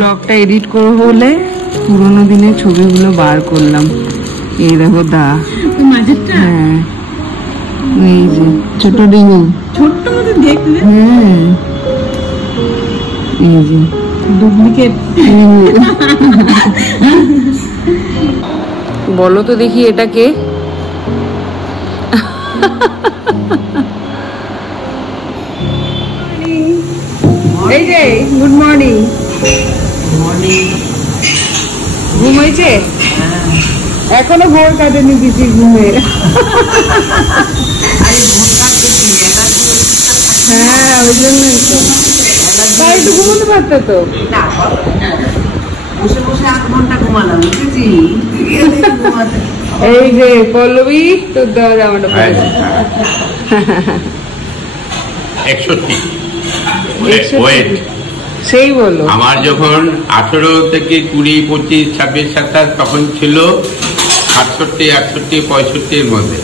ব্লগটা এডিট করবো বলে পুরোনো দিনের ছবিগুলো বার করলাম। এই দেখো দা, হ্যাঁ এই যে ছোট ডিঙি, ছোট্ট মতো দেখতে, হ্যাঁ এই যে ডুপ্লিকেট। বলো তো দেখি এটা কে? এই যে গুড মর্নিং। ঘুম হয়েছে? এখনো ভোর কাটেনি দিদি ঘুমে। হ্যাঁ ওই জন্যই তো, তাই একটু ঘুমোতে পারতো তো। এই যে পল্লবী তোর দেওয়া জামাটা পরে 61 সেই বলো। আমার যখন 18 থেকে 20, 25, 26, 27 তখন ছিল 67, 68, 65-র মধ্যে।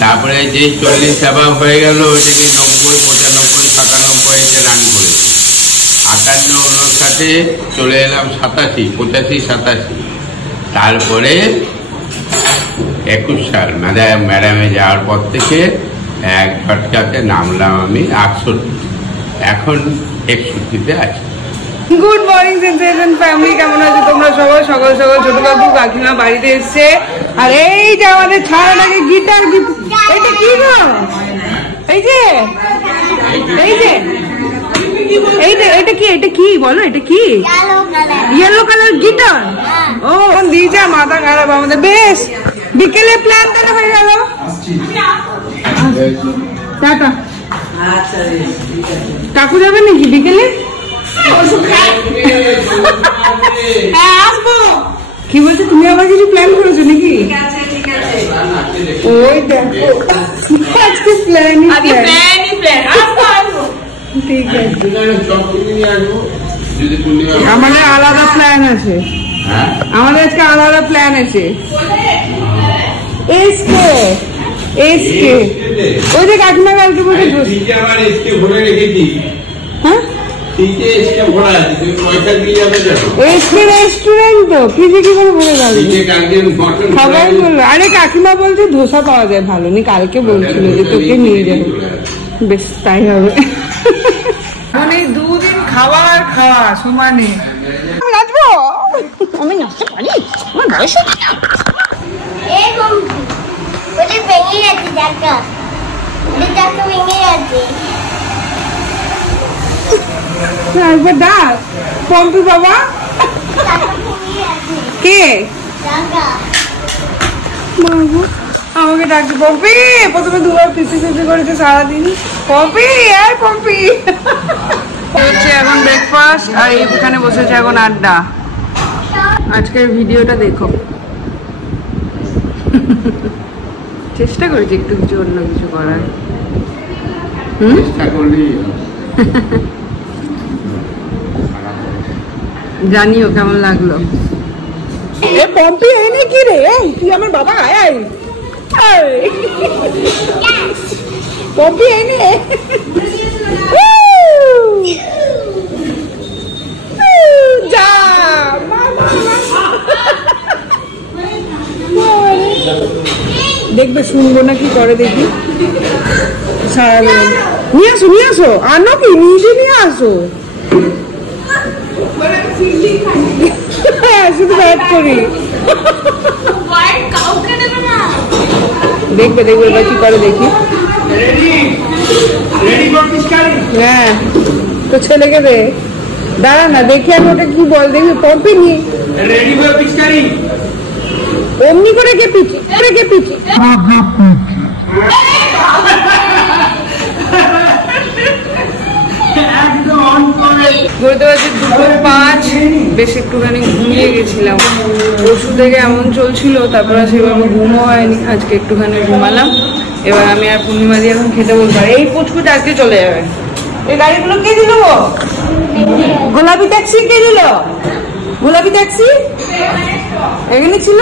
তারপরে যেই 40 সেবা হয়ে গেল ওইটাকে 90, 95, 97-তে রান করেছি। 58, 59 চলে এলাম 87, 85, 87। তারপরে 21 সাল ম্যাডামে যাওয়ার পর থেকে এক ঝটকাতে নামলাম আমি 68, এখন 61-তে আছি। গুড মর্নিং সেন্সেশন ফ্যামিলি, কেমন আছো তোমরা সবাই? সকাল সকাল ছোট বাবু কাকিমা বাড়িতে এসছে, আর এই যে আমাদের ছাড়াটাকে গিটার। এটা কি গো? এই যে এটা কি? এটা কি বলো? এটা কি? Yellow colour guitar. ও দিয়েছে, মাথা খারাপ আমাদের। বেশ, বিকেলে প্ল্যান তাহলে হয়ে গেল। টাটা। কাকু যাবে নাকি বিকেলে? হ্যাঁ আসবো। কি বলছো তুমি? আবার কিছু প্ল্যান করেছো নাকি? ওই দেখো আজকে প্ল্যানই প্ল্যান। ঠিক আছে, আমাদের আলাদা প্ল্যান আছে। আমাদের আজকে আলাদা প্ল্যান আছে। এসকে ওই যে কাকিমা কালকে বলছে রেস্টুরেন্ট তো কি যে কি করে বলে যাবে খাবার বললো। আরে কাকিমা বলছে ধোসা পাওয়া যায় ভালো, নি কালকে বলছিল যে তোকে নিয়ে যাবে। বেশ তাই হবে। মানে দুদিন খাবার খাওয়া সমানে। নাচবো আমি, নাচতে পারি, আমার বয়স ভেঙে যাচ্ছে চাকা, ভেঙে যাচ্ছে। একবার ডাক পম্পি বাবা। কে? আমাকে ডাকছে পম্পি। প্রথমে দুবার পিসি করেছে সারাদিন। পম্পি আর পম্পি হচ্ছে এখন ব্রেকফাস্ট, আর এখানে বসেছে এখন আড্ডা। আজকের ভিডিওটা দেখো। চেষ্টা করেছি একটু কিছু অন্য কিছু করার। জানিও কেমন লাগলো। এ পম্পি এনে কি রে? তুই আমার বাবা আয় পম্পি এনে যা দেখবে, শুনবো না কি করে দেখি। সারাদিন নিয়ে আসো আনো কি নিজে নিয়ে আসো। শুধু ব্যাট করি। দেখবে এবার কি করে দেখি। হ্যাঁ তো ছেলেকে দে, দাঁড়া না দেখি আমি ওটা কি বল দেখবি। পম্পি নিয়ে অমনি করে কে পিঠি ঘুরতে পারছি 2:05। বেশ একটুখানি ঘুমিয়ে গেছিলাম, পরশু থেকে এমন চলছিল, তারপরে সেভাবে ঘুমও হয়নি। আজকে একটুখানি ঘুমালাম। এবার আমি আর পূর্ণিমা দিয়ে এখন খেতে বলবো। এই পুচকুচ আজকে চলে যাবে। এই গাড়িগুলো কে দিল? গোলাপি ট্যাক্সি কে দিল? গোলাপি ট্যাক্সি এখানে ছিল।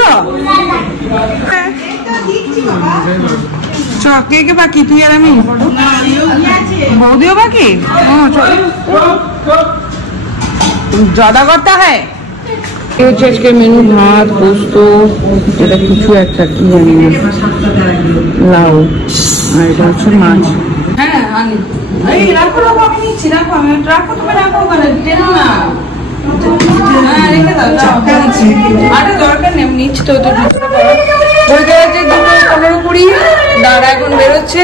চ কে কে বাকি? তুই আর আমি? বৌদিও বাকি? ज़्यादा करता है। ये হচ্ছে আজকে মেনু, ভাত, পোস্ত, এটা কিছু একটা কি জানি না, লাউ, আর এটা হচ্ছে মাছ। হ্যাঁ আনি, এই রাখো রাখো, আমি নিচ্ছি, রাখো, আমি রাখো, তুমি রাখো ওখানে, টেনো না। হ্যাঁ রেখে দাও, দাও নিচ্ছি। আরে দরকার নেই, আমি নিচ্ছি তো, বলতে যাচ্ছে 2:15-20, দাঁড়া এখন বেরোচ্ছে,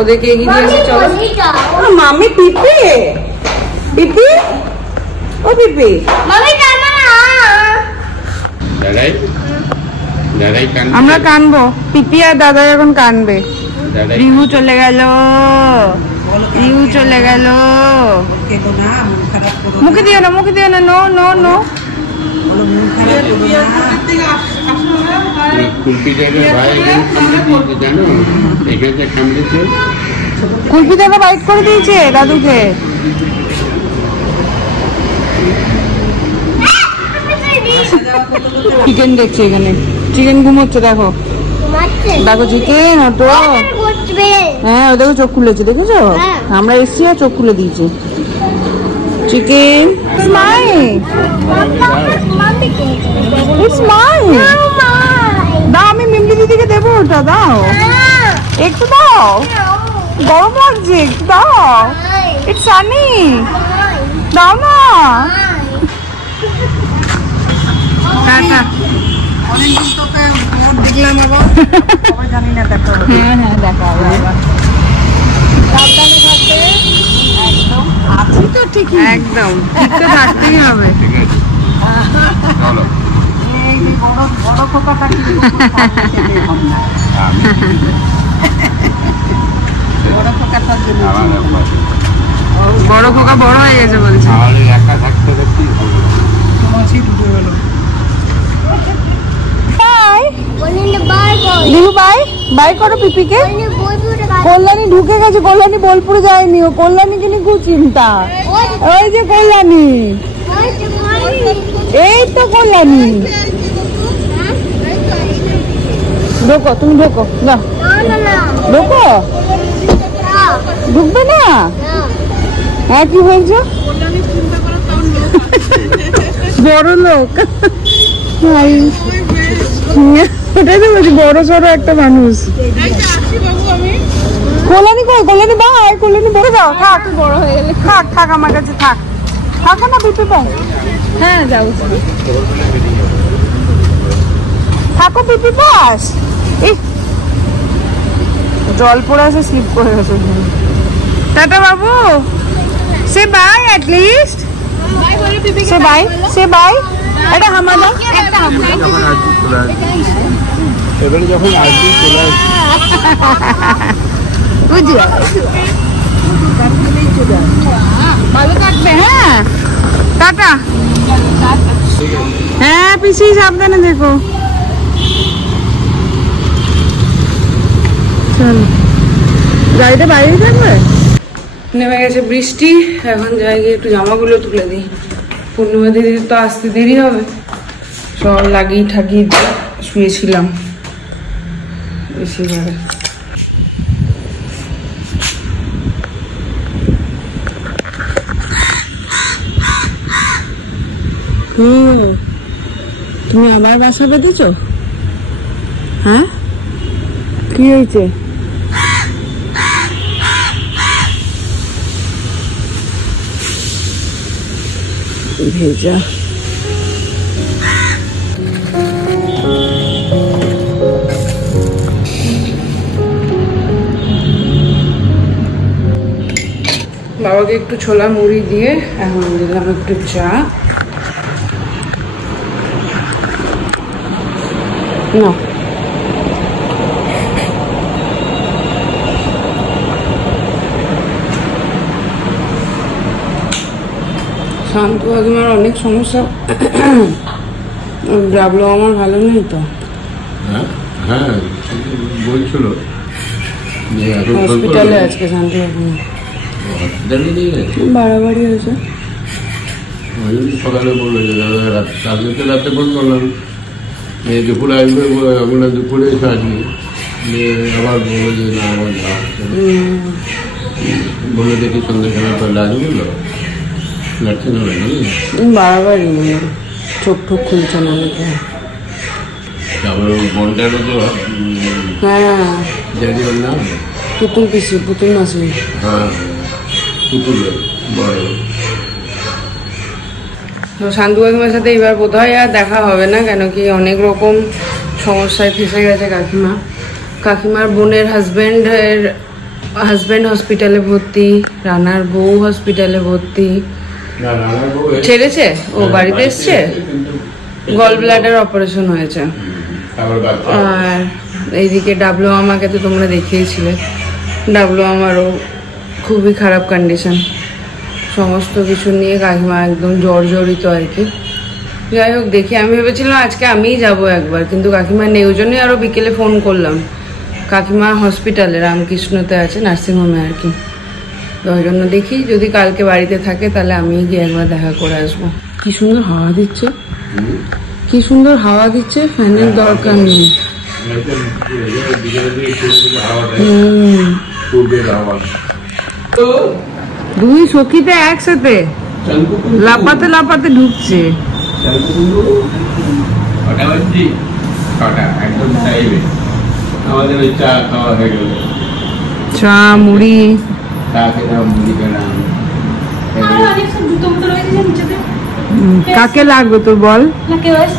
ওদেরকে এগিয়ে দিয়েছে। চলো মামি, পিপি পিপি, ও পিপি, মামি টানা দাদাই দাদাই কান্দে, আমরা কানবো, পিপি আর দাদা এখন কানবে। দাদাই রিহু চলে গেল, রিহু চলে গেল। মুখে দিও না, মুখে দিও না, নো নো নো। কুলপি দাদা ভাই এখানে কামড়ে দিয়েছে জানো, এখানে কামড়েছে। কুলপি দাদা বাইট করে দিয়েছে দাদুকে। চিকেন দেখছি এখানে, চিকেন ঘুমোচ্ছে, দেখো দেখো চিকেন, ওটো হ্যাঁ ও দেখো চোখ খুলেছে, দেখেছো? আমরা এসছি আর চোখ খুলে দিয়েছি। চিকেন স্মাইল, স্মাইল দাও, আমি মিমলি দিদিকে দেবো, ওটা দাও, একটু দাও, গরম লাগছে, একটু দাও, ইটস সানি, দাও না। টাটা, অনেকদিন তোকে ভোট দেখলাম, আবার সবাই জানি না দেখা হবে। হ্যাঁ হ্যাঁ দেখা হবে আবার। সাবধানে থাকবে, একদম আছি তো ঠিকই, একদম ঠিক তো থাকতেই হবে। ঠিক আছে চলো, এই যে বড় বড় খোকাটা কিন্তু বড় খোকাটার জন্য আমার একবার বড় খোকা বড় হয়ে গেছে বলছে। আমার একা থাকতে থাকতে তোমার সিট উঠে গেল। দিলু বাই বাই করো পিপিকে। কল্যাণী ঢুকে গেছে, কল্যাণী বোলপুরে যায়নি, ও কল্যাণীকে নিয়ে খুব চিন্তা। ওই যে কল্যাণী, এই তো কল্যাণী, ঢোকো তুমি, ঢোকো না, ঢোকো, ঢুকবে না। হ্যাঁ কি বলছো? বড় লোক, ওটাই তো বলছি, বড় সড়ো একটা মানুষ। কল্যাণী কই? কল্যাণী বাই, কল্যাণী বড় যাও, থাক বড় হয়ে গেলে, থাক থাক আমার কাছে থাক, থাকো না পিপি বাই। হ্যাঁ যাও, থাকো পিপি বাস। এই জল পড়ে আছে, স্লিপ করে গেছে। টাটা বাবু, say bye at least, say bye, say bye. এটা হামাদা, একটা হামাদা। যখন আসবি চলে আসবি, এবারে যখন আসবি চলে আসবি। ভালো থাকবে, হ্যাঁ টাটা। হ্যাঁ পিসি সাবধানে দেখো। চলো, গাড়িটা বাইরে থাকবে। নেমে গেছে বৃষ্টি, এখন যাই গিয়ে একটু জামাগুলো তুলে দিই। পূর্ণিমা দিদির তো আসতে দেরি হবে, সব লাগিয়ে ঠাকিয়ে শুয়েছিলাম বেশি ভাবে। তুমি আবার বাসা বেঁধেছো? হ্যাঁ কি হয়েছে? ভেজা বাবাকে একটু ছোলা মুড়ি দিয়ে এখন দিলাম একটু চা। না শান্ত আজমার অনেক সমস্যা, ডাবলো আমার ভালো নেই তো। হ্যাঁ হ্যাঁ বলছিল যে হসপিটালে আজকে শান্তি হসপিটালে নিয়ে গেছে, বাড়াবাড়ি হয়েছে। সকালে বললো যে দাদা রাতে রাতে ফোন করলাম, দুপুরে আসবে, আমরা দুপুরে এসে আসবি, আবার বললো যে না আমার বললো দেখি সন্ধ্যেখানে তো আসবে, বললো বারবারই চোখ ঠোক খুলছে না অনেকে। হ্যাঁ পুতুল পিসি, পুতুল মাসি। তো শান্তু কাকিমার সাথে এবার বোধহয় আর দেখা হবে না, কেন কি অনেক রকম সমস্যায় ফেসে গেছে কাকিমা। কাকিমার বোনের হাজব্যান্ড হসপিটালে ভর্তি, রানার বউ হসপিটালে ভর্তি। ছেড়েছে? ও বাড়িতে এসছে, গল ব্লাডার অপারেশন হয়েছে। আর এইদিকে ডাবলু আমাকে তো তোমরা দেখিয়েছিলে, ডাবলু আমারও খুবই খারাপ কন্ডিশন। সমস্ত কিছু নিয়ে কাকিমা একদম জর্জরিত আর কি। যাই হোক দেখি, আমি ভেবেছিলাম আজকে আমিই যাবো একবার, কিন্তু কাকিমা নেই, ওই জন্যই আরও বিকেলে ফোন করলাম। কাকিমা হসপিটালে রামকৃষ্ণতে আছে, নার্সিংহোমে আর কি। তো ওই জন্য দেখি যদি কালকে বাড়িতে থাকে তাহলে আমি গিয়ে একবার দেখা করে আসবো। কি সুন্দর হাওয়া দিচ্ছে, কি সুন্দর হাওয়া দিচ্ছে, ফ্যানের দরকার নেই। দুই সখীতে একসাথে লাপাতে লাপাতে ঢুকছে। চা মুড়ি, কাকে লাগবে তোর বল?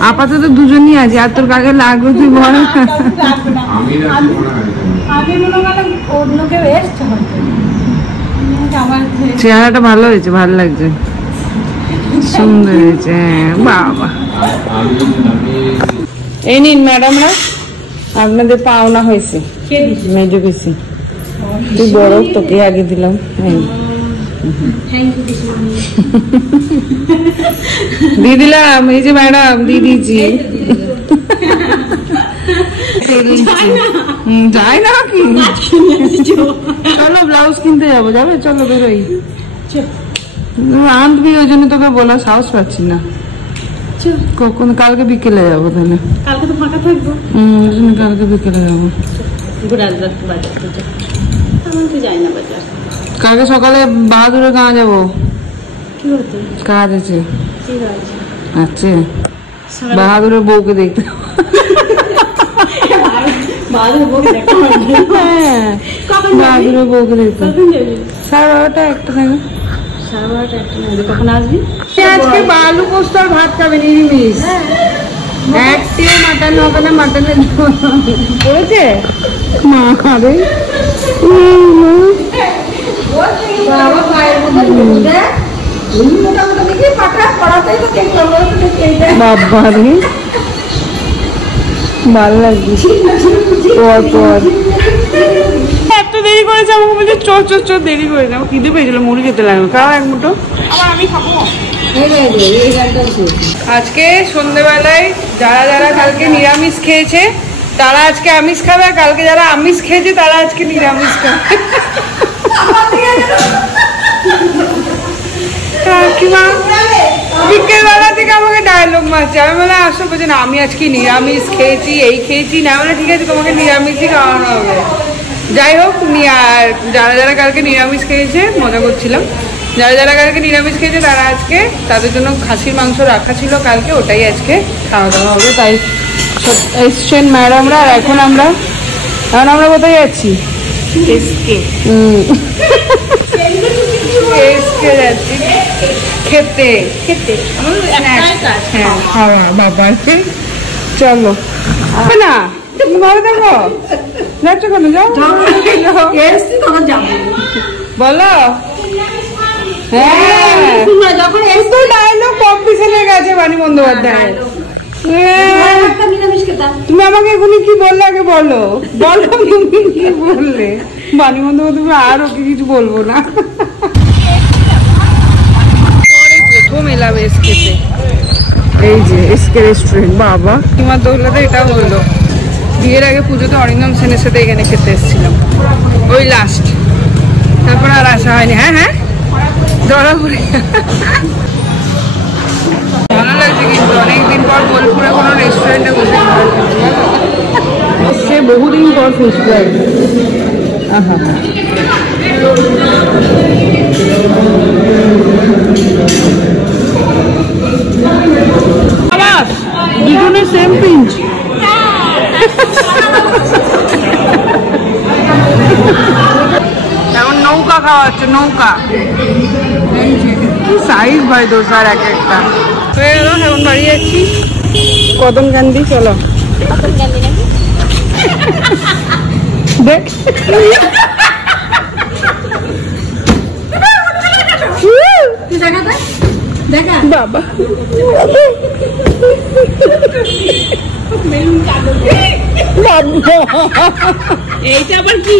আপাতত দুজনই আছে, আর তোর কাকে লাগবে তুই বল? চেহারাটা ভালো হয়েছে, ভালো লাগছে, সুন্দর হয়েছে। বাবা এই নিন ম্যাডামরা, আপনাদের পাওনা হয়েছে মেজো বেশি। তুই বড়, তোকে আগে দিলাম। দিয়ে দিলাম, এই যে ম্যাডাম দিয়ে দিয়েছি। যাই না কি, চলো ব্লাউজ কিনতে যাবো, যাবে? চলো বেরোই, আনবি, ওই জন্য তোকে বলা সাহস পাচ্ছি না। কখন? কালকে বিকেলে যাবো তাহলে। কালকে তো ফাঁকা থাকবো, ওই জন্য কালকে বিকেলে যাবো। যাই না বাজার। কালকে সকালে বাহাদুরে গাঁ যাবো, কাজ আছে। আচ্ছা, বাহাদুরের বউকে দেখতে। বাহাদুরের বউকে দেখতে 12:30 একটা থাকে। কখন আসবি? আজকে আলু পোস্ত আর ভাত খাবে নিরামিষ। একটিও মাটন হবে না, মাটনের পড়েছে মা খাবে। বাবারে ভালো লাগছে। এত দেরি করেছে, আমাকে বলছে চো দেরি করে যাও, খিদে পেয়েছিল, মুড়ি খেতে লাগবে, খাও এক মুঠো। আমি খাবো। আজকে সন্ধ্যেবেলায় যারা যারা কালকে নিরামিষ খেয়েছে তারা আজকে আমিষ খাবে, আর কালকে যারা আমিষ খেয়েছে তারা আজকে নিরামিষ খাবে। কাকিমা বিকেল বেলা থেকে আমাকে ডায়লগ মারছে। আমি বলে আসো, বলছে না আমি আজকে নিরামিষ খেয়েছি, এই খেয়েছি না। মানে ঠিক আছে, তোমাকে নিরামিষই খাওয়ানো হবে। যাই হোক, আর যারা যারা কালকে নিরামিষ খেয়েছে, মজা করছিলাম, যারা যারা কালকে নিরামিষ খেয়েছে তারা আজকে তাদের জন্য খাসির মাংস রাখা ছিল কালকে, ওটাই আজকে খাওয়া দাওয়া হবে। তাই এসছেন ম্যাডামরা। আর এখন আমরা কোথায় যাচ্ছি? যাচ্ছি খেতে খাওয়া। বাবা চলো না, তুমি ঘরে দেখো, যাচ্ছ কেন? যাও বলো। হ্যাঁ, ডায়লগ কম্পিটিশনে গেছে বাণী বন্দ্যোপাধ্যায়। তুমি আমাকে এখনই কি বললে, আগে বলো তুমি কি বললে? বাণী বন্দ্যোপাধ্যায় আর ওকে কিছু বলবো না। প্রথম এলাম এসকেতে, এই যে এসকে রেস্টুরেন্ট। বাবা তোমার দৌলতে এটাও হলো। বিয়ের আগে পুজোতে অরিন্দম সেনের সাথে এখানে খেতে এসেছিলাম, ওই লাস্ট, তারপর আর আসা হয়নি। হ্যাঁ হ্যাঁ, ধরা পড়ে। ভালো লাগছে কিন্তু অনেকদিন পর বোলপুরে কোনো রেস্টুরেন্টে বসে সে বহুদিন পর ফিশ ফ্রাই। আহা দুজনে সেম পিঞ্চ। এখন নৌকা খাওয়া হচ্ছে, নৌকা। কি সাইজ ভাই দোসার এক একটা। হয়ে গেল, এখন বাড়ি যাচ্ছি কদম কান্দি। চলো দেখ বাবা এইটা আবার কি?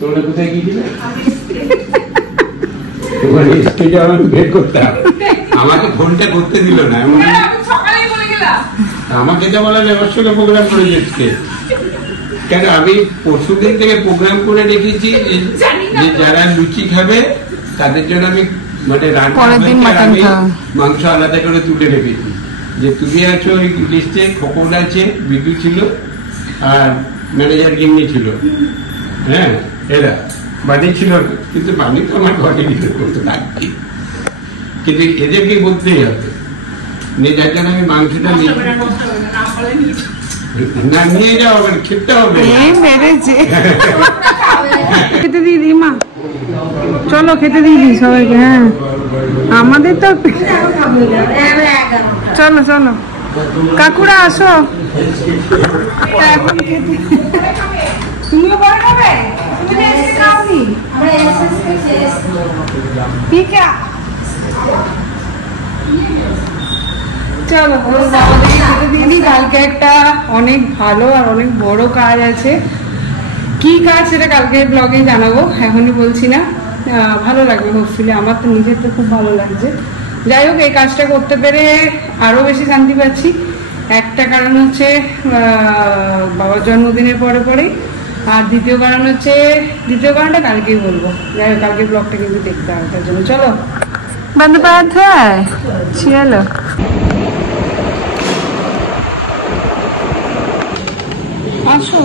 তোমরা কোথায় গিয়েছিলে? আমাকে ফোনটা করতে দিল না। আমাকে যা বলা এবার সঙ্গে প্রোগ্রাম করে যাচ্ছে কেন? আমি পরশুদিন থেকে প্রোগ্রাম করে রেখেছি যে যারা লুচি খাবে তাদের জন্য আমি মানে আমি মাংস আলাদা করে তুলে রেখেছি। যে তুমি আছো ওই লিস্টে, খোকন আছে, বিদু ছিল, আর ম্যানেজার গিন্নি ছিল। হ্যাঁ, এরা বাড়ি ছিল, কিন্তু বাড়ি তো আমার ঘরে নিতে করতে থাকছি, কিন্তু এদেরকে বলতেই হবে। যার জন্য আমি মাংসটা না নিয়ে যাওয়া হবে, খেতে হবে। খেতে দিয়ে দিই মা, চলো খেতে দিয়ে দিই সবাইকে। হ্যাঁ, আমাদের তো চলো চলো কাকুরা আসো এখন খেতে। তুমিও বড় খাবে? তুমি এসে খাওনি? ঠিক আছে চলো আমাদেরকে খেতে দিয়ে দিই। কালকে একটা অনেক ভালো আর অনেক বড় কাজ আছে। কি কাজ সেটা কালকে ব্লগে জানাবো, এখনই বলছি না। ভালো লাগবে হোপফুলি, আমার তো নিজের তো খুব ভালো লাগছে। যাই হোক, এই কাজটা করতে পেরে আরো বেশি শান্তি পাচ্ছি। একটা কারণ হচ্ছে বাবার জন্মদিনের পরে পরেই, আর দ্বিতীয় কারণটা কালকেই বলবো। যাই হোক, কালকে ব্লগটা কিন্তু দেখতে হবে, তার জন্য চলো বন্দ্যোপাধ্যায় চলো। আসো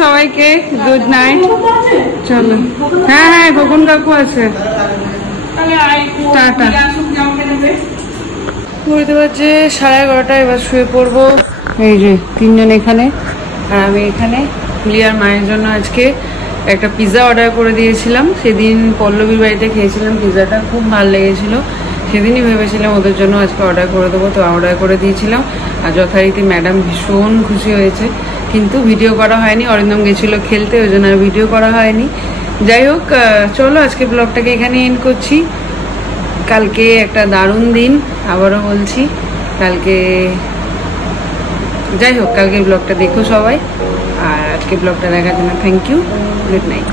সবাইকে গুড নাইট। চলো, হ্যাঁ হ্যাঁ খোকন কাকু আছে, টাটা। বুঝতে পারছি 11:30, এবার শুয়ে পড়বো। এই যে তিনজন এখানে আর আমি এখানে। লিয়ার মায়ের জন্য আজকে একটা পিৎজা অর্ডার করে দিয়েছিলাম। সেদিন পল্লবীর বাড়িতে খেয়েছিলাম, পিৎজাটা খুব ভালো লেগেছিল। সেদিনই ভেবেছিলাম ওদের জন্য আজকে অর্ডার করে দেবো, তো অর্ডার করে দিয়েছিলাম। আর যথারীতি ম্যাডাম ভীষণ খুশি হয়েছে, কিন্তু ভিডিও করা হয়নি। অরিন্দম গেছিলো খেলতে, ওই জন্য আর ভিডিও করা হয়নি। যাই হোক, চলো আজকে ব্লগটাকে এখানে এন্ড করছি। কালকে একটা দারুণ দিন, আবারও বলছি। কালকে যাই হোক, কালকে ব্লগটা দেখো সবাই। আর আজকে ব্লগটা দেখার জন্য থ্যাংক ইউ, গুড নাইট।